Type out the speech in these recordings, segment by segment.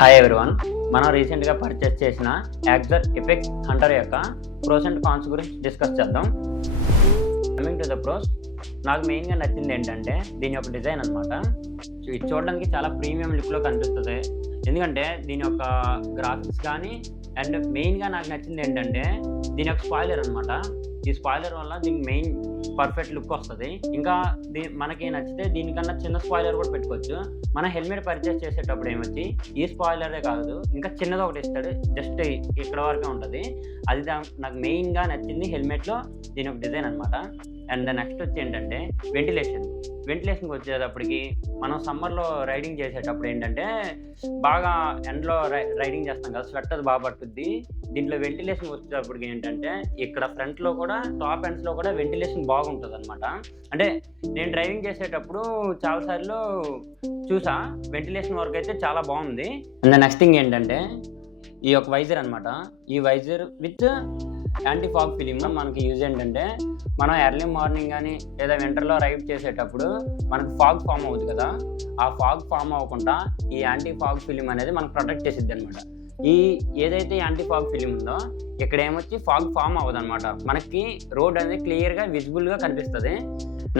Hi everyone, మనం రీసెంట్గా purchase చేసిన యాక్సర్ ఎపెక్స్ హంటర్ యొక్క ప్రోస్ అండ్ కాన్స్ గురించి డిస్కస్ చేద్దాం. కమింగ్ టు ద ప్రోస్, నాకు మెయిన్గా నచ్చింది ఏంటంటే దీని యొక్క డిజైన్ అనమాట. ఇది చూడడానికి చాలా ప్రీమియం లుక్లో కనిపిస్తుంది. ఎందుకంటే దీని యొక్క గ్రాఫిక్స్ కానీ అండ్ మెయిన్గా నాకు నచ్చింది ఏంటంటే దీని యొక్క స్పాయిలర్ అనమాట. ఈ స్పాయిలర్ వల్ల దీనికి మెయిన్ పర్ఫెక్ట్ లుక్ వస్తుంది. ఇంకా మనకి నచ్చితే దీనికన్నా చిన్న స్పాయిలర్ కూడా పెట్టుకోవచ్చు. మన హెల్మెట్ పర్చేస్ చేసేటప్పుడు ఏమొచ్చి ఈ స్పాయిలరే కాదు, ఇంకా చిన్నది ఒకటి ఇస్తాడు, జస్ట్ ఇక్కడ వరకే ఉంటుంది. అది నాకు మెయిన్గా నచ్చింది హెల్మెట్లో దీని ఒక డిజైన్ అనమాట. అండ్ నెక్స్ట్ వచ్చి ఏంటంటే వెంటిలేషన్కి వచ్చేటప్పటికి మనం సమ్మర్లో రైడింగ్ చేసేటప్పుడు ఏంటంటే బాగా ఎండలో రైడింగ్ చేస్తాం కదా, స్వెట్ అది బాగా పట్టుద్ది. దీంట్లో వెంటిలేషన్ వచ్చేటప్పటికి ఏంటంటే ఇక్కడ ఫ్రంట్లో కూడా టాప్ ఎండ్స్లో కూడా వెంటిలేషన్ బాగుంటుంది అనమాట. అంటే నేను డ్రైవింగ్ చేసేటప్పుడు చాలాసార్లు చూసా, వెంటిలేషన్ వరకు అయితే చాలా బాగుంది. అండ్ నెక్స్ట్ థింగ్ ఏంటంటే ఈ యొక్క వైజర్ అనమాట. ఈ visor with anti fog film మనకి యూజ్ ఏంటంటే మనం ఎర్లీ మార్నింగ్ కానీ లేదా వింటర్లో రైడ్ చేసేటప్పుడు మనకు ఫాగ్ ఫామ్ అవుతుంది కదా, ఆ ఫాగ్ ఫామ్ అవ్వకుండా ఈ యాంటీ ఫాగ్ ఫిలిం అనేది మనకు ప్రొటెక్ట్ చేసిద్ది అనమాట. ఈ ఏదైతే యాంటీ ఫాగ్ ఫిలిం ఉందో ఇక్కడ ఏమొచ్చి ఫాగ్ ఫామ్ అవ్వదు అనమాట. మనకి రోడ్ అనేది క్లియర్గా విజిబుల్గా కనిపిస్తుంది.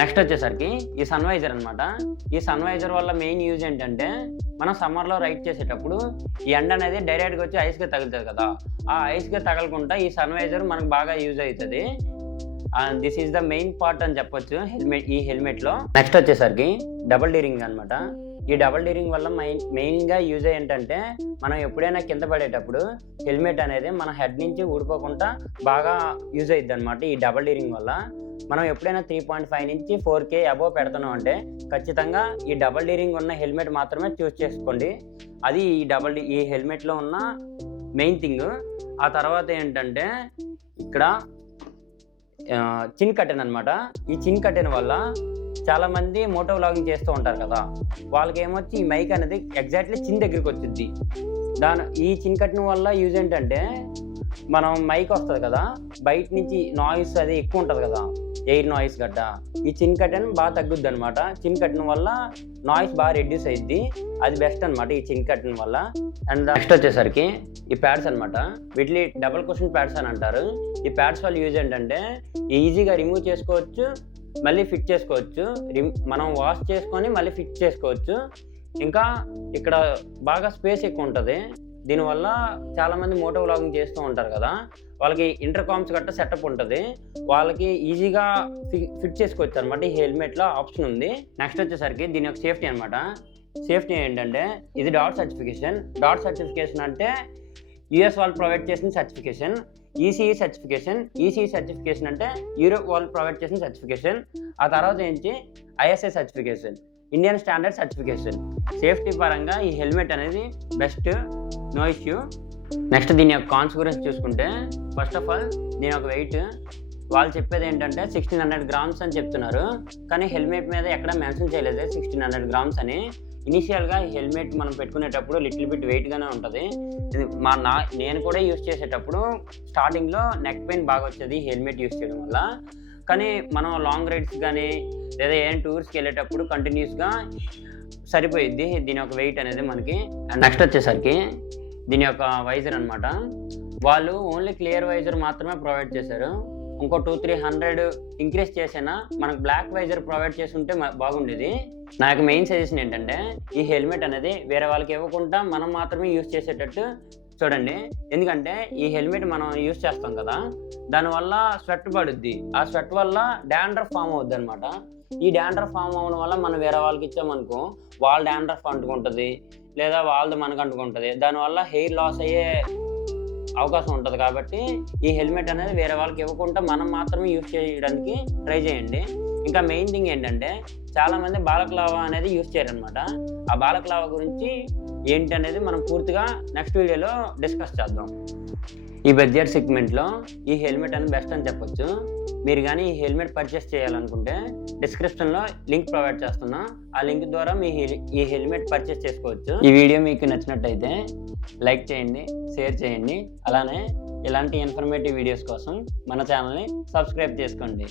నెక్స్ట్ వచ్చేసరికి ఈ సన్వైజర్ అనమాట. ఈ సన్వైజర్ వల్ల మెయిన్ యూజ్ ఏంటంటే మనం సమ్మర్లో రైడ్ చేసేటప్పుడు ఈ ఎండ అనేది డైరెక్ట్గా వచ్చి ఐస్గా తగులుతుంది కదా, ఆ ఐస్గా తగలకుండా ఈ సన్వైజర్ మనకు బాగా యూజ్ అవుతుంది. This is the main part అని చెప్పొచ్చు ఈ హెల్మెట్లో. నెక్స్ట్ వచ్చేసరికి డబుల్ డీరింగ్ అనమాట. ఈ డబుల్ డీరింగ్ వల్ల మెయిన్గా యూజ్ ఏంటంటే మనం ఎప్పుడైనా కింద పడేటప్పుడు హెల్మెట్ అనేది మన హెడ్ నుంచి ఊడిపోకుండా బాగా యూజ్ అవుతుంది అనమాట. ఈ డబుల్ డీరింగ్ వల్ల మనం ఎప్పుడైనా 3.5 నుంచి 4K అబోవ్ పెడుతున్నాం అంటే ఖచ్చితంగా ఈ డబుల్ డీరింగ్ ఉన్న హెల్మెట్ మాత్రమే చూస్ చేసుకోండి. అది ఈ హెల్మెట్లో ఉన్న మెయిన్ థింగ్. ఆ తర్వాత ఏంటంటే ఇక్కడ చిన్ కర్టెన్ అనమాట. ఈ చిన్ కర్టెన్ వల్ల చాలామంది మోటో వ్లాగింగ్ చేస్తూ ఉంటారు కదా, వాళ్ళకి ఏమొచ్చి ఈ మైక్ అనేది ఎగ్జాక్ట్లీ చిన్ దగ్గరికి వచ్చింది. ఈ చిన్ కర్టెన్ వల్ల యూజ్ ఏంటంటే మనం మైక్ వస్తుంది కదా, బయట నుంచి నాయిస్ అది ఎక్కువ ఉంటుంది కదా, ఎయిర్ నాయిస్ గట్ట, ఈ చిన్ కర్టెన్ బాగా తగ్గుద్ది అనమాట. చిన్ కర్టెన్ వల్ల నాయిస్ బాగా రెడ్యూస్ అయ్యిద్ది. అది బెస్ట్ అనమాట ఈ చిన్ కర్టెన్ వల్ల. అండ్ నెక్స్ట్ వచ్చేసరికి ఈ ప్యాడ్స్ అనమాట. వీటిని డబుల్ కుషన్ ప్యాడ్స్ అని అంటారు. ఈ ప్యాడ్స్ వల్ల యూజ్ ఏంటంటే ఈజీగా రిమూవ్ చేసుకోవచ్చు, మళ్ళీ ఫిట్ చేసుకోవచ్చు. మనం వాష్ చేసుకొని మళ్ళీ ఫిట్ చేసుకోవచ్చు. ఇంకా ఇక్కడ బాగా స్పేస్ ఎక్కువ ఉంటుంది. దీనివల్ల చాలామంది మోటో వ్లాగింగ్ చేస్తూ ఉంటారు కదా, వాళ్ళకి ఇంటర్కామ్స్ గట్ట సెటప్ ఉంటుంది, వాళ్ళకి ఈజీగా ఫిట్ చేసుకోవచ్చు అనమాట. ఈ హెల్మెట్లో ఆప్షన్ ఉంది. నెక్స్ట్ వచ్చేసరికి దీని యొక్క సేఫ్టీ అనమాట. సేఫ్టీ ఏంటంటే ఇది డాట్ సర్టిఫికేషన్ అంటే యుఎస్ వాళ్ళు ప్రొవైడ్ చేసిన సర్టిఫికేషన్. ఈసీఈ సర్టిఫికేషన్ అంటే యూరోప్ వాళ్ళు ప్రొవైడ్ చేసిన సర్టిఫికేషన్. ఆ తర్వాత ఏంటి ISI certification, Indian standard certification. Safety పరంగా ఈ హెల్మెట్ అనేది బెస్ట్, నో ఇష్యూ. నెక్స్ట్ దీని యొక్క కాన్స్ గురించి చూసుకుంటే ఫస్ట్ ఆఫ్ ఆల్ దీని యొక్క వెయిట్ వాళ్ళు చెప్పేది ఏంటంటే 1600 గ్రామ్స్ అని చెప్తున్నారు, కానీ హెల్మెట్ మీద ఎక్కడ మెన్షన్ చేయలేదు 1600 గ్రామ్స్ అని. ఇనీషియల్గా ఈ హెల్మెట్ మనం పెట్టుకునేటప్పుడు లిటిల్ బిట్ వెయిట్గానే ఉంటుంది. నేను కూడా యూజ్ చేసేటప్పుడు స్టార్టింగ్లో నెక్ పెయిన్ బాగా వచ్చేది హెల్మెట్ యూజ్ చేయడం వల్ల. కానీ మనం లాంగ్ రైడ్స్ కానీ లేదా ఏం టూర్స్కి వెళ్ళేటప్పుడు కంటిన్యూస్గా సరిపోయిద్ది దీని యొక్క వెయిట్ అనేది మనకి. అండ్ నెక్స్ట్ వచ్చేసరికి దీని యొక్క వైజర్ అనమాట. వాళ్ళు ఓన్లీ క్లియర్ వైజర్ మాత్రమే ప్రొవైడ్ చేశారు. ఇంకో 200-300 ఇంక్రీజ్ చేసినా మనకు బ్లాక్ వైజర్ ప్రొవైడ్ చేసి ఉంటే బాగుండేది. నాకు మెయిన్ సజెషన్ ఏంటంటే ఈ హెల్మెట్ అనేది వేరే వాళ్ళకి ఇవ్వకుండా మనం మాత్రమే యూజ్ చేసేటట్టు చూడండి. ఎందుకంటే ఈ హెల్మెట్ మనం యూజ్ చేస్తాం కదా, దానివల్ల స్వెట్ పడుద్ది. ఆ స్వెట్ వల్ల డాండ్రఫ్ ఫామ్ అవుద్ది అనమాట. ఈ డాండ్రఫ్ ఫామ్ అవ్వడం వల్ల మనం వేరే వాళ్ళకి ఇచ్చామనుకో వాళ్ళ డాండ్రఫ్ అంటుకుంటుంది, లేదా వాళ్ళది మనకు అంటుకుంటుంది. దానివల్ల హెయిర్ లాస్ అయ్యే అవకాశం ఉంటుంది. కాబట్టి ఈ హెల్మెట్ అనేది వేరే వాళ్ళకి ఇవ్వకుండా మనం మాత్రమే యూజ్ చేయడానికి ట్రై చేయండి. ఇంకా మెయిన్ థింగ్ ఏంటంటే చాలామంది బాలక్లావా అనేది యూజ్ చేయరనమాట. ఆ బాలక్లావా గురించి ఏంటి అనేది మనం పూర్తిగా నెక్స్ట్ వీడియోలో డిస్కస్ చేద్దాం. ఈ బడ్జెట్ సెగ్మెంట్లో ఈ హెల్మెట్ అనేది బెస్ట్ అని చెప్పొచ్చు. మీరు కానీ ఈ హెల్మెట్ పర్చేస్ చేయాలనుకుంటే డిస్క్రిప్షన్లో లింక్ ప్రొవైడ్ చేస్తున్నా, ఆ లింక్ ద్వారా ఈ హెల్మెట్ పర్చేస్ చేసుకోవచ్చు. ఈ వీడియో మీకు నచ్చినట్టయితే లైక్ చేయండి, షేర్ చేయండి. అలానే ఇలాంటి ఇన్ఫర్మేటివ్ వీడియోస్ కోసం మన ఛానల్ని సబ్స్క్రైబ్ చేసుకోండి.